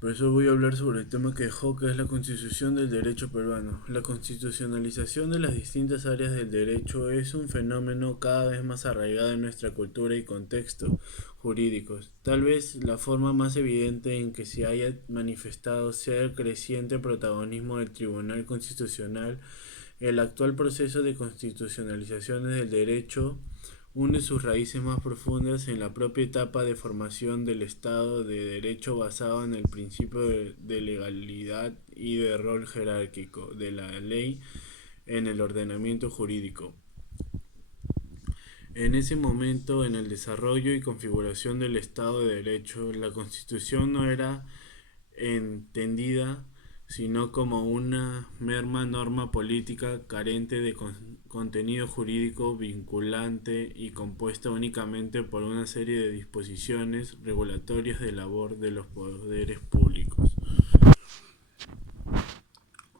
Por eso voy a hablar sobre el tema que dejó, que es la constitución del derecho peruano. La constitucionalización de las distintas áreas del derecho es un fenómeno cada vez más arraigado en nuestra cultura y contexto jurídicos. Tal vez la forma más evidente en que se haya manifestado sea el creciente protagonismo del Tribunal Constitucional. El actual proceso de constitucionalización del derecho une sus raíces más profundas en la propia etapa de formación del Estado de Derecho basado en el principio de legalidad y de rol jerárquico de la ley en el ordenamiento jurídico. En ese momento, en el desarrollo y configuración del Estado de Derecho, la Constitución no era entendida sino como una merma norma política carente de contenido jurídico vinculante y compuesta únicamente por una serie de disposiciones regulatorias de labor de los poderes públicos.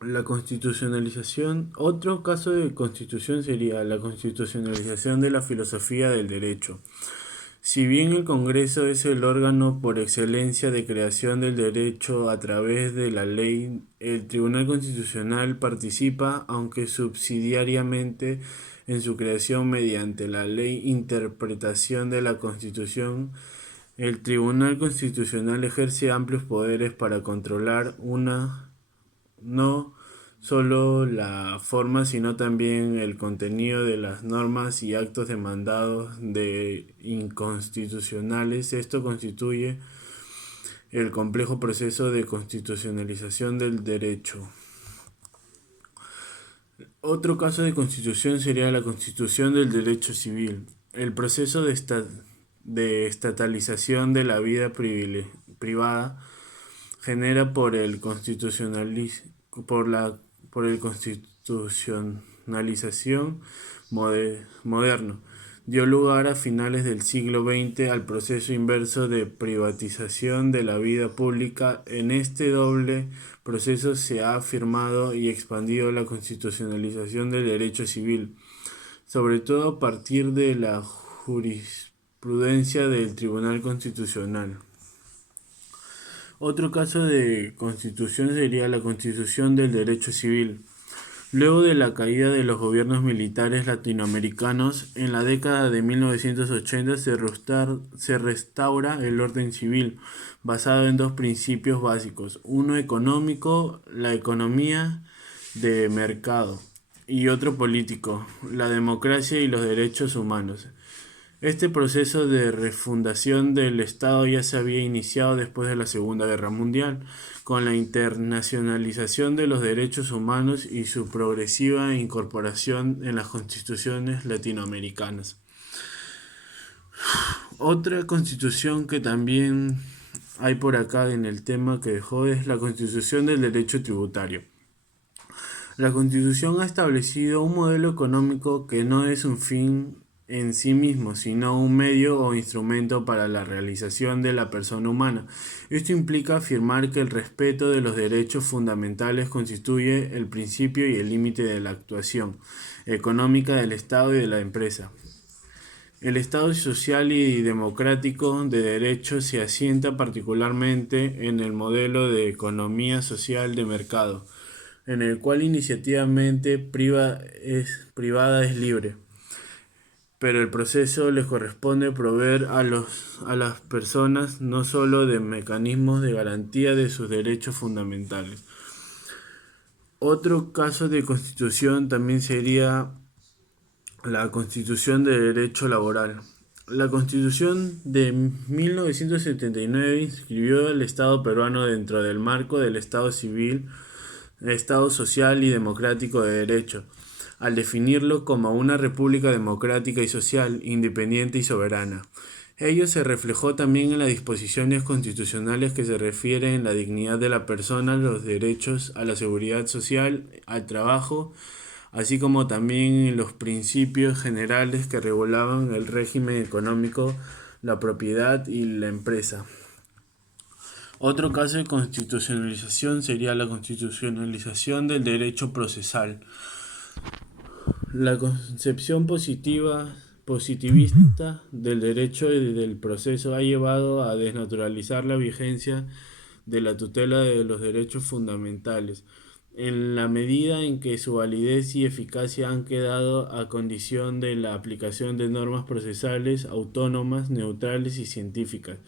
La constitucionalización, otro caso de constitución sería la constitucionalización de la filosofía del derecho. Si bien el Congreso es el órgano por excelencia de creación del derecho a través de la ley, el Tribunal Constitucional participa, aunque subsidiariamente, en su creación mediante la ley interpretación de la Constitución. El Tribunal Constitucional ejerce amplios poderes para controlar no solo la forma, sino también el contenido de las normas y actos demandados de inconstitucionales. Esto constituye el complejo proceso de constitucionalización del derecho. Otro caso de constitución sería la constitución del derecho civil. El proceso de estatalización de la vida privada genera por el constitucionalización moderno. Dio lugar a finales del siglo XX al proceso inverso de privatización de la vida pública. En este doble proceso se ha afirmado y expandido la constitucionalización del derecho civil, sobre todo a partir de la jurisprudencia del Tribunal Constitucional. Otro caso de constitución sería la constitución del derecho civil. Luego de la caída de los gobiernos militares latinoamericanos, en la década de 1980 se restaura el orden civil, basado en dos principios básicos: uno económico, la economía de mercado, y otro político, la democracia y los derechos humanos. Este proceso de refundación del Estado ya se había iniciado después de la Segunda Guerra Mundial, con la internacionalización de los derechos humanos y su progresiva incorporación en las constituciones latinoamericanas. Otra constitución que también hay por acá en el tema que dejó es la Constitución del Derecho Tributario. La Constitución ha establecido un modelo económico que no es un fin en sí mismo, sino un medio o instrumento para la realización de la persona humana. Esto implica afirmar que el respeto de los derechos fundamentales constituye el principio y el límite de la actuación económica del Estado y de la empresa. El Estado social y democrático de derecho se asienta particularmente en el modelo de economía social de mercado, en el cual iniciativamente privada es libre, pero el proceso les corresponde proveer a las personas no solo de mecanismos de garantía de sus derechos fundamentales. Otro caso de constitución también sería la Constitución de Derecho Laboral. La Constitución de 1979 inscribió al Estado peruano dentro del marco del Estado civil, Estado social y democrático de derecho, al definirlo como una república democrática y social, independiente y soberana. Ello se reflejó también en las disposiciones constitucionales que se refieren a la dignidad de la persona, los derechos a la seguridad social, al trabajo, así como también en los principios generales que regulaban el régimen económico, la propiedad y la empresa. Otro caso de constitucionalización sería la constitucionalización del derecho procesal. La concepción positivista del derecho y del proceso ha llevado a desnaturalizar la vigencia de la tutela de los derechos fundamentales, en la medida en que su validez y eficacia han quedado a condición de la aplicación de normas procesales autónomas, neutrales y científicas.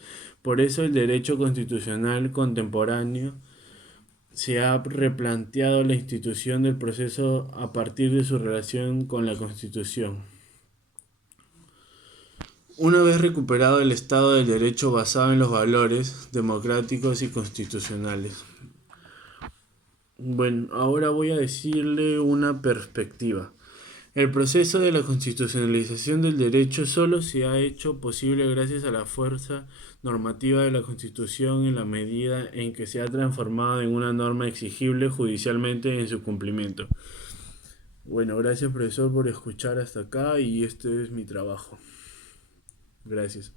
Por eso el derecho constitucional contemporáneo se ha replanteado la institución del proceso a partir de su relación con la Constitución. Una vez recuperado el Estado del Derecho basado en los valores democráticos y constitucionales. Bueno, ahora voy a decirle una perspectiva. El proceso de la constitucionalización del derecho solo se ha hecho posible gracias a la fuerza normativa de la Constitución en la medida en que se ha transformado en una norma exigible judicialmente en su cumplimiento. Bueno, gracias profesor por escuchar hasta acá y este es mi trabajo. Gracias.